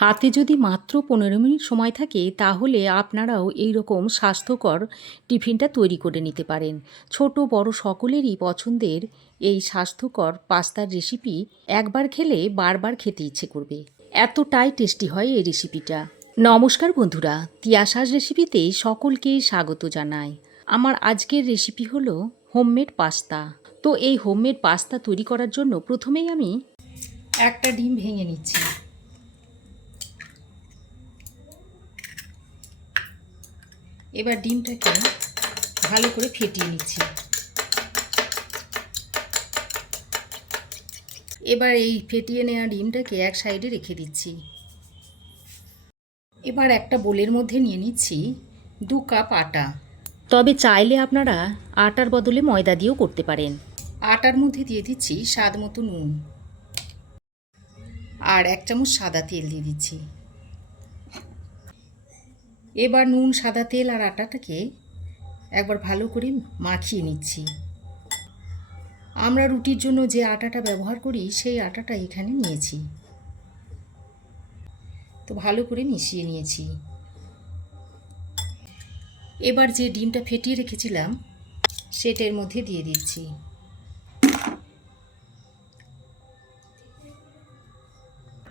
হাতে যদি মাত্র পনেরো মিনিট সময় থাকে, তাহলে আপনারাও এই রকম স্বাস্থ্যকর টিফিনটা তৈরি করে নিতে পারেন। ছোট বড় সকলেরই পছন্দের এই স্বাস্থ্যকর পাস্তার রেসিপি একবার খেলে বারবার খেতে ইচ্ছে করবে। এতটাই টেস্টি হয় এই রেসিপিটা। নমস্কার বন্ধুরা তিয়াশাস রেসিপিতে সকলকে স্বাগত জানাই। আমার আজকের রেসিপি হলো হোমমেড পাস্তা। তো এই হোমমেড পাস্তা তৈরি করার জন্য প্রথমেই আমি একটা ডিম ভেঙে নিচ্ছি। এবার ডিমটাকে ভালো করে ফেটিয়ে নিচ্ছি। এবার এই ফেটিয়ে নেওয়া ডিমটাকে এক সাইডে রেখে দিচ্ছি। এবার একটা বোলের মধ্যে নিয়ে নিচ্ছি দু কাপ আটা। তবে চাইলে আপনারা আটার বদলে ময়দা দিয়েও করতে পারেন। আটার মধ্যে দিয়ে দিচ্ছি স্বাদ মতো নুন। আর এক চামচ সাদা তেল দিয়ে দিচ্ছি। এবার নুন, সাদা তেল আর আটাটাকে একবার ভালো করে মাখিয়ে নিচ্ছি। আমরা রুটির জন্য যে আটাটা ব্যবহার করি, সেই আটাটা এখানে নিয়েছি। তো ভালো করে মিশিয়ে নিয়েছি। এবার যে ডিমটা ফেটিয়ে রেখেছিলাম, সেটার মধ্যে দিয়ে দিচ্ছি।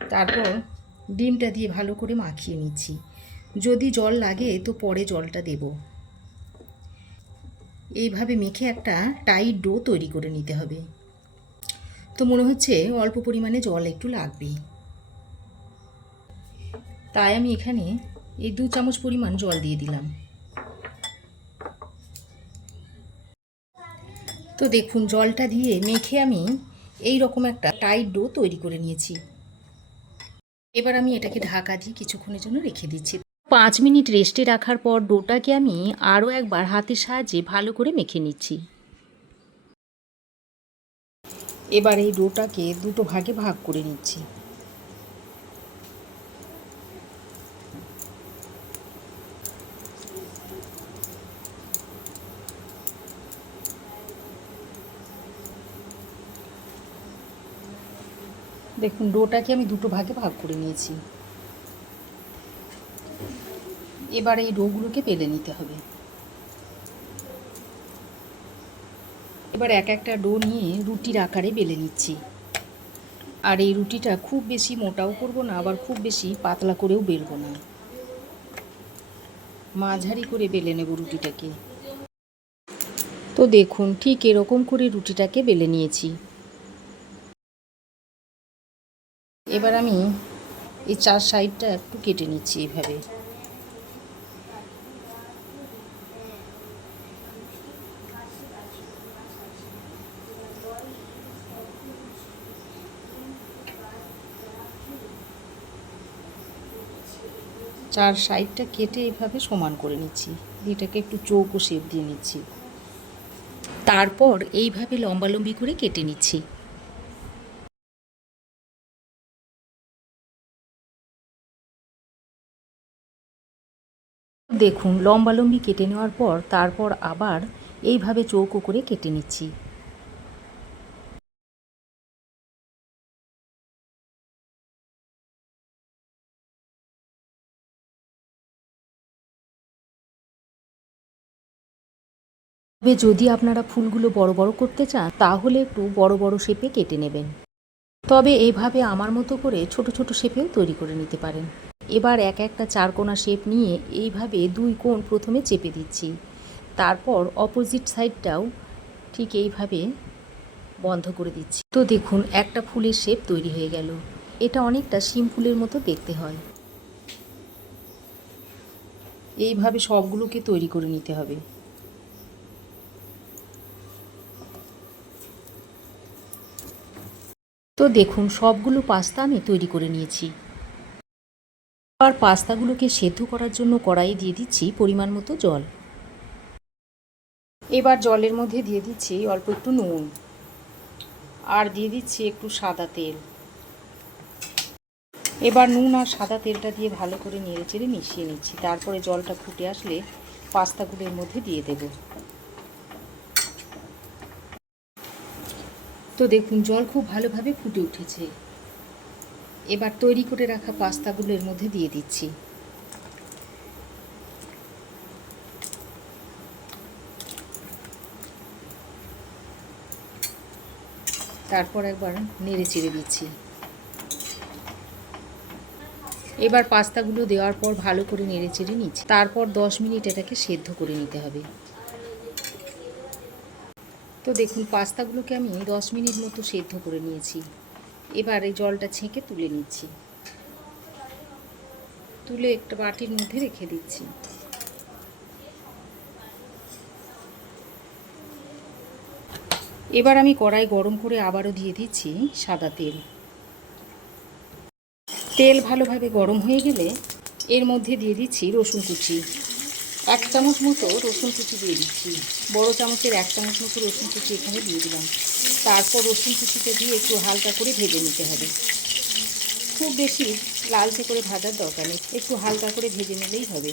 তারপর ডিমটা দিয়ে ভালো করে মাখিয়ে নিচ্ছি। যদি জল লাগে তো পরে জলটা দেব। এইভাবে মেখে একটা টাইট ডো তৈরি করে নিতে হবে। তো মনে হচ্ছে অল্প পরিমাণে জল একটু লাগবে। তাই আমি এখানে এই দু চামচ পরিমাণ জল দিয়ে দিলাম। তো দেখুন, জলটা দিয়ে মেখে আমি এই রকম একটা টাইট ডো তৈরি করে নিয়েছি। এবার আমি এটাকে ঢাকা দিয়ে কিছুক্ষণের জন্য রেখে দিচ্ছি। পাঁচ মিনিট রেস্টে রাখার পর ডোটাকে আমি আরও একবার হাতের সাহায্যে ভালো করে মেখে নিচ্ছি। এবার এই ডোটাকে দুটো ভাগে ভাগ করে নিচ্ছি। দেখুন, ডোটাকে আমি দুটো ভাগে ভাগ করে নিয়েছি। এবার এই ডোগুলোকে পেলে নিতে হবে। এবার এক একটা ডো নিয়ে রুটির আকারে বেলে নিচ্ছি। আর এই রুটিটা খুব বেশি মোটাও করব না, আবার খুব বেশি পাতলা করেও বেলবো না। মাঝারি করে বেলে নেব রুটিটাকে। তো দেখুন, ঠিক এরকম করে রুটিটাকে বেলে নিয়েছি। এবার আমি এই চার সাইডটা একটু কেটে নিচ্ছি এইভাবে চার সাইডটা কেটে এইভাবে সমান করে নিচ্ছি। এটাকে একটু চৌকো শেপ দিয়ে নিচ্ছি। তারপর এইভাবে লম্বালম্বি করে কেটে নিচ্ছি। দেখুন, লম্বালম্বি কেটে নেওয়ার পর তারপর আবার এইভাবে চৌকো করে কেটে নিচ্ছি। তবে যদি আপনারা ফুলগুলো বড় বড় করতে চান, তাহলে একটু বড় বড় শেপে কেটে নেবেন। তবে এইভাবে আমার মতো করে ছোট ছোট শেপেও তৈরি করে নিতে পারেন। এবার এক একটা চারকোনা শেপ নিয়ে এইভাবে দুই কোণ প্রথমে চেপে দিচ্ছি। তারপর অপোজিট সাইডটাও ঠিক এইভাবে বন্ধ করে দিচ্ছি। তো দেখুন, একটা ফুলের শেপ তৈরি হয়ে গেল। এটা অনেকটা শিম ফুলের মতো দেখতে হয়। এইভাবে সবগুলোকে তৈরি করে নিতে হবে। তো দেখুন, সবগুলো পাস্তা আমি তৈরি করে নিয়েছি। আর পাস্তাগুলোকে সেদ্ধ করার জন্য কড়াইয়ে দিয়ে দিচ্ছি পরিমাণ মতো জল। এবার জলের মধ্যে দিয়ে দিচ্ছি অল্প একটু নুন। আর দিয়ে দিচ্ছি একটু সাদা তেল। এবার নুন আর সাদা তেলটা দিয়ে ভালো করে নেড়ে চেড়ে মিশিয়ে নিচ্ছি। তারপরে জলটা ফুটে আসলে পাস্তাগুলোর মধ্যে দিয়ে দেব। তো দেখুন, জল খুব ভালোভাবে ফুটে উঠেছে। এবার তৈরি করে রাখা পাস্তাগুলো এর মধ্যে দিয়ে দিচ্ছি। তারপর একবার নেড়ে চেড়ে দিচ্ছি। এবার পাস্তাগুলো দেওয়ার পর ভালো করে নেড়ে চেড়ে নিচ্ছি। তারপর দশ মিনিট এটাকে সেদ্ধ করে নিতে হবে। তো দেখুন, পাস্তাগুলোকে আমি দশ মিনিট মতো সেদ্ধ করে নিয়েছি। এবার এই জলটা ছেঁকে তুলে নিচ্ছি। তুলে একটা বাটির মধ্যে রেখে দিচ্ছি। এবার আমি কড়াই গরম করে আবারও দিয়ে দিচ্ছি সাদা তেল। তেল ভালোভাবে গরম হয়ে গেলে এর মধ্যে দিয়ে দিচ্ছি রসুন কুচি। এক চামচ মতো রসুন কুচি দিয়ে দিচ্ছি। বড় চামচের এক চামচ মতো রসুন কুচি এখানে দিয়ে দিলাম। তারপর রসুন কুচিটা দিয়ে একটু হালকা করে ভেজে নিতে হবে। খুব বেশি লালচে করে ভাজার দরকার নেই, একটু হালকা করে ভেজে নিলেই হবে।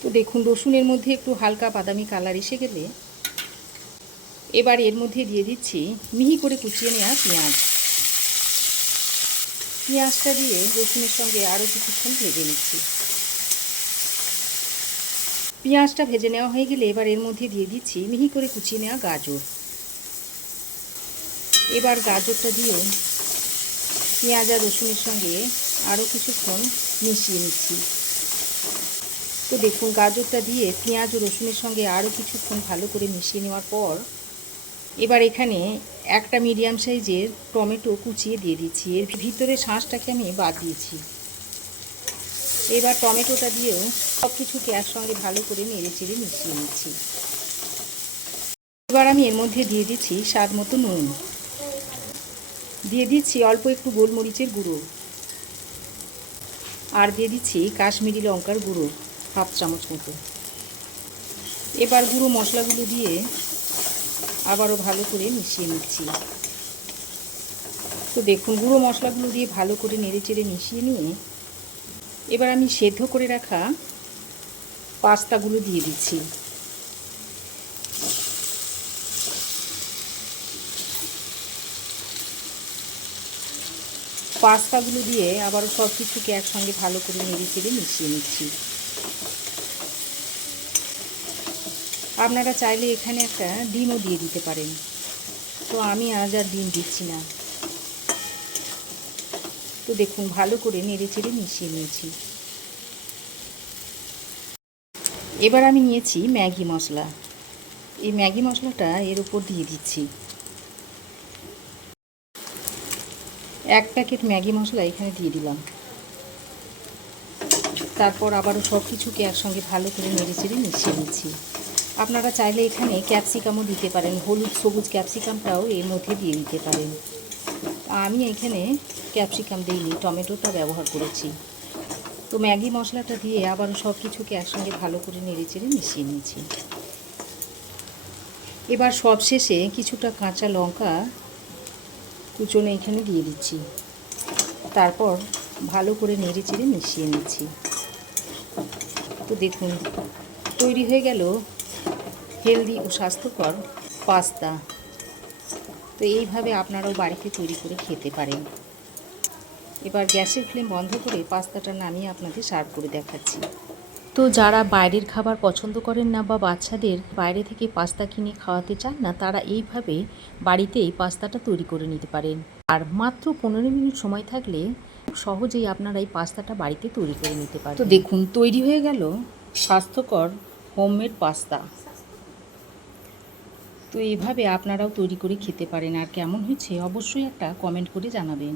তো দেখুন, রসুনের মধ্যে একটু হালকা বাদামি কালার এসে গেলে এবার এর মধ্যে দিয়ে দিচ্ছি মিহি করে কুচিয়ে নেওয়া পেঁয়াজ। পেঁয়াজটা দিয়ে রসুনের সঙ্গে আরও কিছুক্ষণ ভেজে নিচ্ছি। পেঁয়াজটা ভেজে নেওয়া হয়ে গেলে এবার এর মধ্যে দিয়ে দিচ্ছি মিহি করে কুচিয়ে নেওয়া গাজর। এবার গাজরটা দিয়ে পেঁয়াজ আর রসুনের সঙ্গে আরও কিছুক্ষণ মিশিয়ে নিচ্ছি। তো দেখুন, গাজরটা দিয়ে পেঁয়াজ ও রসুনের সঙ্গে আরও কিছুক্ষণ ভালো করে মিশিয়ে নেওয়ার পর এবার এখানে একটা মিডিয়াম সাইজের টমেটো কুচিয়ে দিয়ে দিচ্ছি। এর ভিতরে শাঁসটাকে আমি বাদ দিয়েছি। এবার টমেটোটা দিয়েও সব কিছুকে একসঙ্গে ভালো করে নেড়ে চেড়ে মিশিয়ে নিচ্ছি। এবার আমি এর মধ্যে দিয়ে দিচ্ছি স্বাদ মতো নুন। দিয়ে দিচ্ছি অল্প একটু গোলমরিচের গুঁড়ো। আর দিয়ে দিচ্ছি কাশ্মীরি লঙ্কার গুঁড়ো, হাফ চামচ মতো। এবার গুঁড়ো মশলাগুলো দিয়ে আবারও ভালো করে মিশিয়ে নিচ্ছি। তো দেখুন, গুঁড়ো মশলাগুলো দিয়ে ভালো করে নেড়ে চেড়ে মিশিয়ে নিয়ে এবার আমি সেদ্ধ করে রাখা পাস্তাগুলো দিয়ে দিচ্ছি। পাস্তাগুলো দিয়ে আবারও সব কিছুকে একসঙ্গে ভালো করে নেড়ে চেড়ে মিশিয়ে নিচ্ছি। আপনারা চাইলে এখানে একটা ডিমও দিয়ে দিতে পারেন। তো আমি আজ আর ডিম দিচ্ছি না। তো দেখুন, ভালো করে নেড়ে চেড়ে মিশিয়ে নিয়েছি। এবার আমি নিয়েছি ম্যাগি মশলা। এই ম্যাগি মশলাটা এর উপর দিয়ে দিচ্ছি। এক প্যাকেট ম্যাগি মশলা এখানে দিয়ে দিলাম। তারপর আবারও সব কিছুকে একসঙ্গে ভালো করে নেড়ে চেড়ে মিশিয়ে নিচ্ছি। আপনারা চাইলে এখানে ক্যাপসিকামও দিতে পারেন। হলুদ সবুজ ক্যাপসিকামটাও এর মধ্যে দিয়ে দিতে পারেন। আমি এখানে ক্যাপসিকাম দিইনি, টমেটোটা ব্যবহার করেছি। তো ম্যাগি মশলাটা দিয়ে আবারও সব কিছুকে একসঙ্গে ভালো করে নেড়ে চেড়ে মিশিয়ে নিয়েছি। এবার সব শেষে কিছুটা কাঁচা লঙ্কা কুচনে এখানে দিয়ে দিচ্ছি। তারপর ভালো করে নেড়ে চেড়ে মিশিয়ে নিচ্ছি। তো দেখুন, তৈরি হয়ে গেল হেলদি ও স্বাস্থ্যকর পাস্তা। তো এইভাবে আপনারাও বাড়িতে তৈরি করে খেতে পারেন। এবার গ্যাসের ফ্লেম বন্ধ করে পাস্তাটা নামিয়ে আপনাদের সার্ভ করে দেখাচ্ছি। তো যারা বাইরের খাবার পছন্দ করেন না বা বাচ্চাদের বাইরে থেকে পাস্তা কিনে খাওয়াতে চান না, তারা এইভাবে বাড়িতেই পাস্তাটা তৈরি করে নিতে পারেন। আর মাত্র পনেরো মিনিট সময় থাকলে সহজেই আপনারা এই পাস্তাটা বাড়িতে তৈরি করে নিতে পারেন তো দেখুন, তৈরি হয়ে গেল স্বাস্থ্যকর হোমমেড পাস্তা। তো এভাবে আপনারাও তৈরি করে খেতে পারেন। আর কেমন হয়েছে অবশ্যই একটা কমেন্ট করে জানাবেন।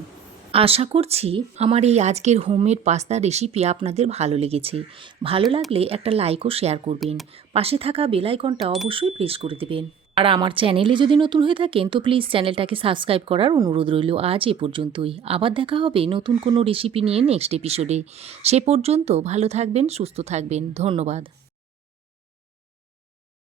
আশা করছি আমার এই আজকের হোমমেড পাস্তা রেসিপি আপনাদের ভালো লেগেছে। ভালো লাগলে একটা লাইক ও শেয়ার করবেন। পাশে থাকা বেল আইকনটা অবশ্যই প্রেস করে দেবেন। আর আমার চ্যানেলে যদি নতুন হয়ে থাকেন, তো প্লিজ চ্যানেলটাকে সাবস্ক্রাইব করার অনুরোধ রইল আজ এ পর্যন্তই। আবার দেখা হবে নতুন কোনো রেসিপি নিয়ে নেক্সট এপিসোডে সে পর্যন্ত ভালো থাকবেন, সুস্থ থাকবেন। ধন্যবাদ।